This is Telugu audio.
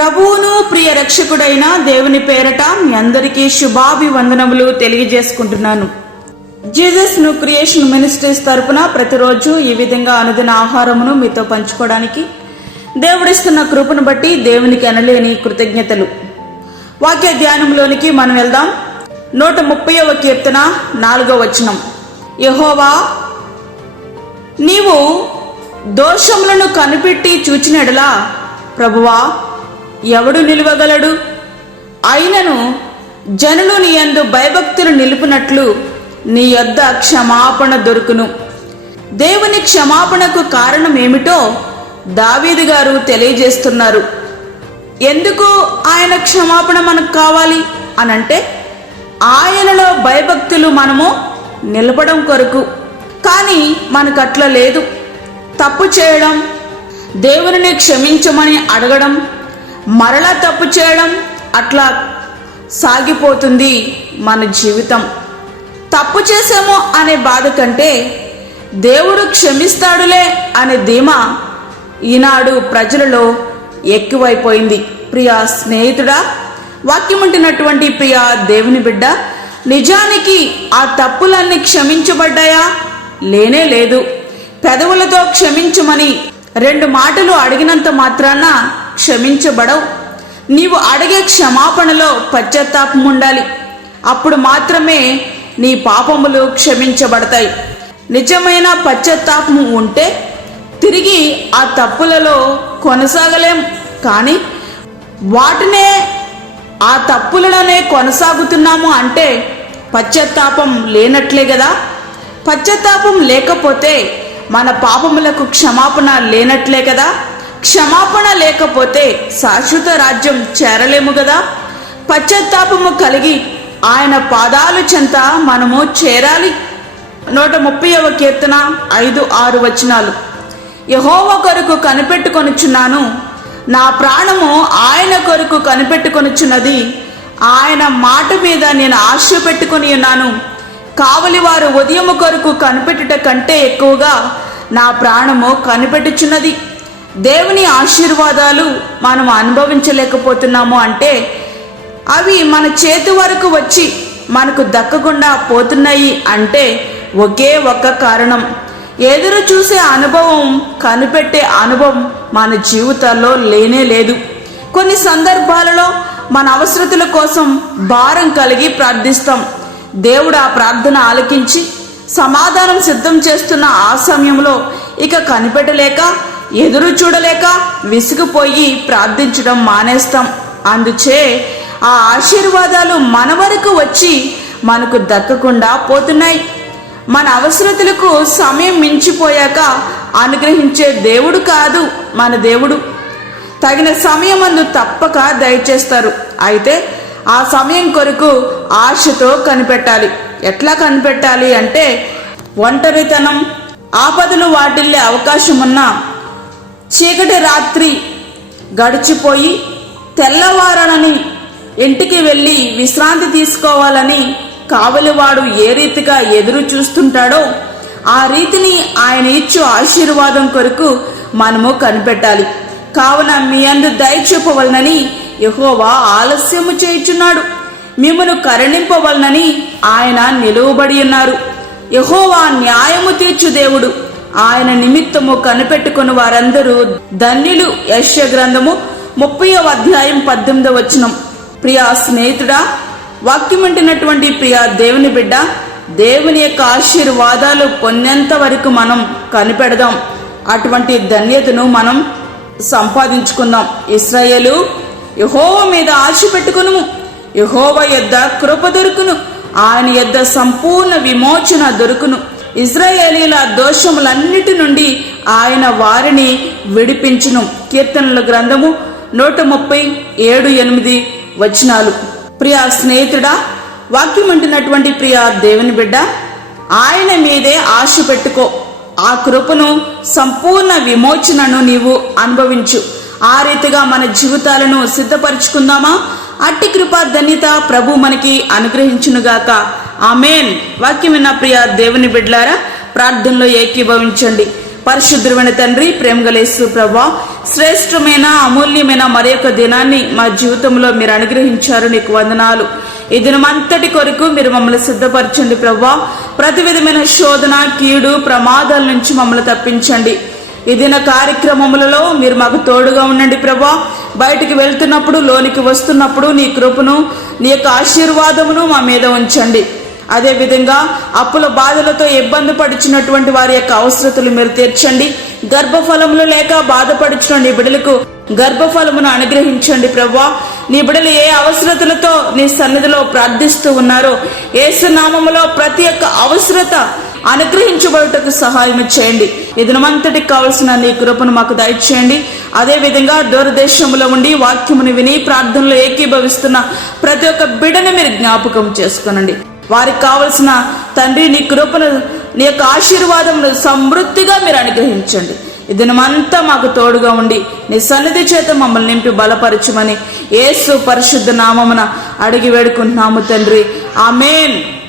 ప్రభువును ప్రియ రక్షకుడైన దేవుని పేరట మీ అందరికీ శుభాభివందనములు తెలియజేసుకుంటున్నాను. జీసస్ ను క్రియేషన్ మినిస్ట్రీస్ తరపున ప్రతిరోజు ఈ విధంగా అనుదిన ఆహారమును మీతో పంచుకోవడానికి దేవుడిస్తున్న కృపను బట్టి దేవునికి అనలేని కృతజ్ఞతలు. వాక్య ధ్యానంలోనికి మనం వెళ్దాం. 130వ కీర్తన 4వ వచనం. యెహోవా, నీవు దోషములను కనిపెట్టి చూచినడలా ప్రభువా ఎవడు నిలువగలడు? అయినను జనులు నీ యందు భయభక్తులు నిలుపునట్లు నీ యొద్ద క్షమాపణ దొరుకును. దేవుని క్షమాపణకు కారణం ఏమిటో దావీదు గారు తెలియజేస్తున్నారు. ఎందుకు ఆయన క్షమాపణ మనకు కావాలి అనంటే ఆయనలో భయభక్తులు మనము నిలపడం కొరకు. కానీ మనకు అట్లా లేదు. తప్పు చేయడం, దేవుని క్షమించమని అడగడం, మరలా తప్పు చేయడం, అట్లా సాగిపోతుంది మన జీవితం. తప్పు చేసామో అనే బాధ కంటే దేవుడు క్షమిస్తాడులే అనే ధీమా ఈనాడు ప్రజలలో ఎక్కువైపోయింది. ప్రియా స్నేహితుడా, వాక్యముంటున్నటువంటి ప్రియా దేవుని బిడ్డ, నిజానికి ఆ తప్పులన్నీ క్షమించబడ్డాయా? లేనే లేదు. పెదవులతో క్షమించమని 2 మాటలు అడిగినంత మాత్రాన క్షమించబడవు. నీవు అడిగే క్షమాపణలో పశ్చాత్తాపం ఉండాలి. అప్పుడు మాత్రమే నీ పాపములు క్షమించబడతాయి. నిజమైన పశ్చాత్తాపం ఉంటే తిరిగి ఆ తప్పులలో కొనసాగలేం. కానీ ఆ తప్పులలోనే కొనసాగుతున్నాము అంటే పశ్చాత్తాపం లేనట్లే కదా. పశ్చాత్తాపం లేకపోతే మన పాపములకు క్షమాపణ లేనట్లే కదా. క్షమాపణ లేకపోతే శాశ్వత రాజ్యం చేరలేము కదా. పశ్చాత్తాపము కలిగి ఆయన పాదాలు చెంత మనము చేరాలి. 130వ కీర్తన 5-6 వచనాలు. యెహోవా కొరకు కనిపెట్టుకొనుచున్నాను, నా ప్రాణము ఆయన కొరకు కనిపెట్టుకొనుచున్నది. ఆయన మాట మీద నేను ఆశ పెట్టుకుని ఉన్నాను. కావలి వారు ఉదయము కొరకు కనిపెట్టుట కంటే ఎక్కువగా నా ప్రాణము కనిపెట్టుచున్నది. దేవుని ఆశీర్వాదాలు మనం అనుభవించలేకపోతున్నాము అంటే అవి మన చేతి వరకు వచ్చి మనకు దక్కకుండా పోతున్నాయి అంటే ఒకే ఒక్క కారణం. ఎదురు చూసే అనుభవం, కనిపెట్టే అనుభవం మన జీవితాల్లో లేనే లేదు. కొన్ని సందర్భాలలో మన అవసరతల కోసం భారం కలిగి ప్రార్థిస్తాం. దేవుడు ఆ ప్రార్థన ఆలకించి సమాధానం సిద్ధం చేస్తున్న ఆ సమయంలో ఇక కనిపెట్టలేక, ఎదురు చూడలేక విసిగిపోయి ప్రార్థించడం మానేస్తాం. అందుచే ఆ ఆశీర్వాదాలు మన వరకు వచ్చి మనకు దక్కకుండా పోతున్నాయి. మన అవసరతలకు సమయం మించిపోయాక అనుగ్రహించే దేవుడు కాదు మన దేవుడు. తగిన సమయమందు తప్పక దయచేస్తారు. అయితే ఆ సమయం కొరకు ఆశతో కనిపెట్టాలి. ఎట్లా కనిపెట్టాలి అంటే ఒంటరితనం, ఆపదలు వాటిల్లే అవకాశమున్నా, చీకటి రాత్రి గడిచిపోయి తెల్లవారనని ఇంటికి వెళ్ళి విశ్రాంతి తీసుకోవాలని కావలివాడు ఏ రీతిగా ఎదురు చూస్తుంటాడో ఆ రీతిని ఆయన ఇచ్చు ఆశీర్వాదం కొరకు మనము కనిపెట్టాలి. కావున మీ అందు దయ చూపవలనని యెహోవా ఆలస్యము చేయుచున్నాడు. మిమ్మును కరుణింపవలనని ఆయన నిలువబడి ఉన్నారు. యెహోవా న్యాయము తీర్చు దేవుడు. ఆయన నిమిత్తము కనిపెట్టుకుని వారందరూ ధన్యులు. యెషయా గ్రంథము 30వ అధ్యాయం 18వ వచనం. ప్రియా స్నేహితుడా, వాక్యమంటున్నటువంటి ప్రియా దేవుని బిడ్డ, దేవుని యొక్క ఆశీర్వాదాలు పొందేంత వరకు మనం కనిపెడదాం. అటువంటి ధన్యతను మనం సంపాదించుకుందాం. ఇశ్రాయేలు, యెహోవా మీద ఆశ పెట్టుకును, యెహోవా యొద్ద కృప దొరుకును, ఆయన యొద్ద సంపూర్ణ విమోచన దొరుకును. ఇశ్రాయేలీల దోషములన్నిటి నుండి ఆయన వారిని విడిపించును. కీర్తనల గ్రంథము 137-8 వచనాలు. ప్రియా స్నేహితుడా, వాక్యమంటున్నటువంటి ప్రియా దేవుని బిడ్డ, ఆయన మీదే ఆశ పెట్టుకో. ఆ కృపను, సంపూర్ణ విమోచనను నీవు అనుభవించు. ఆ రీతిగా మన జీవితాలను సిద్ధపరచుకుందామా? అట్టి కృపా ధన్యత ప్రభు మనకి అనుగ్రహించునుగాక. ఆమేన్. వాక్యం విన్న ప్రియ దేవుని బిడ్డలారా, ప్రార్థనలో ఏకీభవించండి. పరిశుద్ధమైన తండ్రి, ప్రేమగల యేసు ప్రభువా, శ్రేష్టమైన అమూల్యమైన మరి యొక్క దినాన్ని మా జీవితంలో మీరు అనుగ్రహించారు. నీకు వందనాలు. ఈ దినమంతటి కొరకు మీరు మమ్మల్ని సిద్ధపరచండి ప్రభువా. ప్రతి విధమైన శోధన, కీడు, ప్రమాదాల నుంచి మమ్మల్ని తప్పించండి. ఈ దిన కార్యక్రమములలో మీరు మాకు తోడుగా ఉండండి ప్రభువా. బయటికి వెళ్తున్నప్పుడు, లోనికి వస్తున్నప్పుడు నీ కృపను, నీ యొక్క ఆశీర్వాదమును మా మీద ఉంచండి. అదేవిధంగా అప్పుల బాధలతో ఇబ్బంది పడుచున్నటువంటి వారి యొక్క అవసరతలు మీరు తీర్చండి. గర్భఫలములు లేక బాధపడుచున్న నీ బిడ్డలకు గర్భఫలమును అనుగ్రహించండి ప్రభువా. నీ బిడ్డలు ఏ అవసరతలతో నీ సన్నిధిలో ప్రార్థిస్తూ ఉన్నారో యేసు నామములో ప్రతి ఒక్క అవసరత అనుగ్రహించబడుటకు సహాయం చేయండి. ఈ దినమంతటికి కావలసిన నీ కృపను మాకు దయచేయండి. అదేవిధంగా దూరదేశంలో ఉండి వాక్యమును విని ప్రార్థనలో ఏకీభవిస్తున్న ప్రతి ఒక్క బిడ్డని మీరు జ్ఞాపకం చేసుకునండి. వారికి కావలసిన తండ్రి నీ కృపను, నీ యొక్క ఆశీర్వాదమును సమృద్ధిగా మీరు అనుగ్రహించండి. ఈ దినమంతా మాకు తోడుగా ఉండి నీ సన్నిధి చేత మమ్మల్ని నింపి బలపరచుమని యేసు పరిశుద్ధ నామమున అడిగి వేడుకుంటున్నాము తండ్రి. ఆమేన్.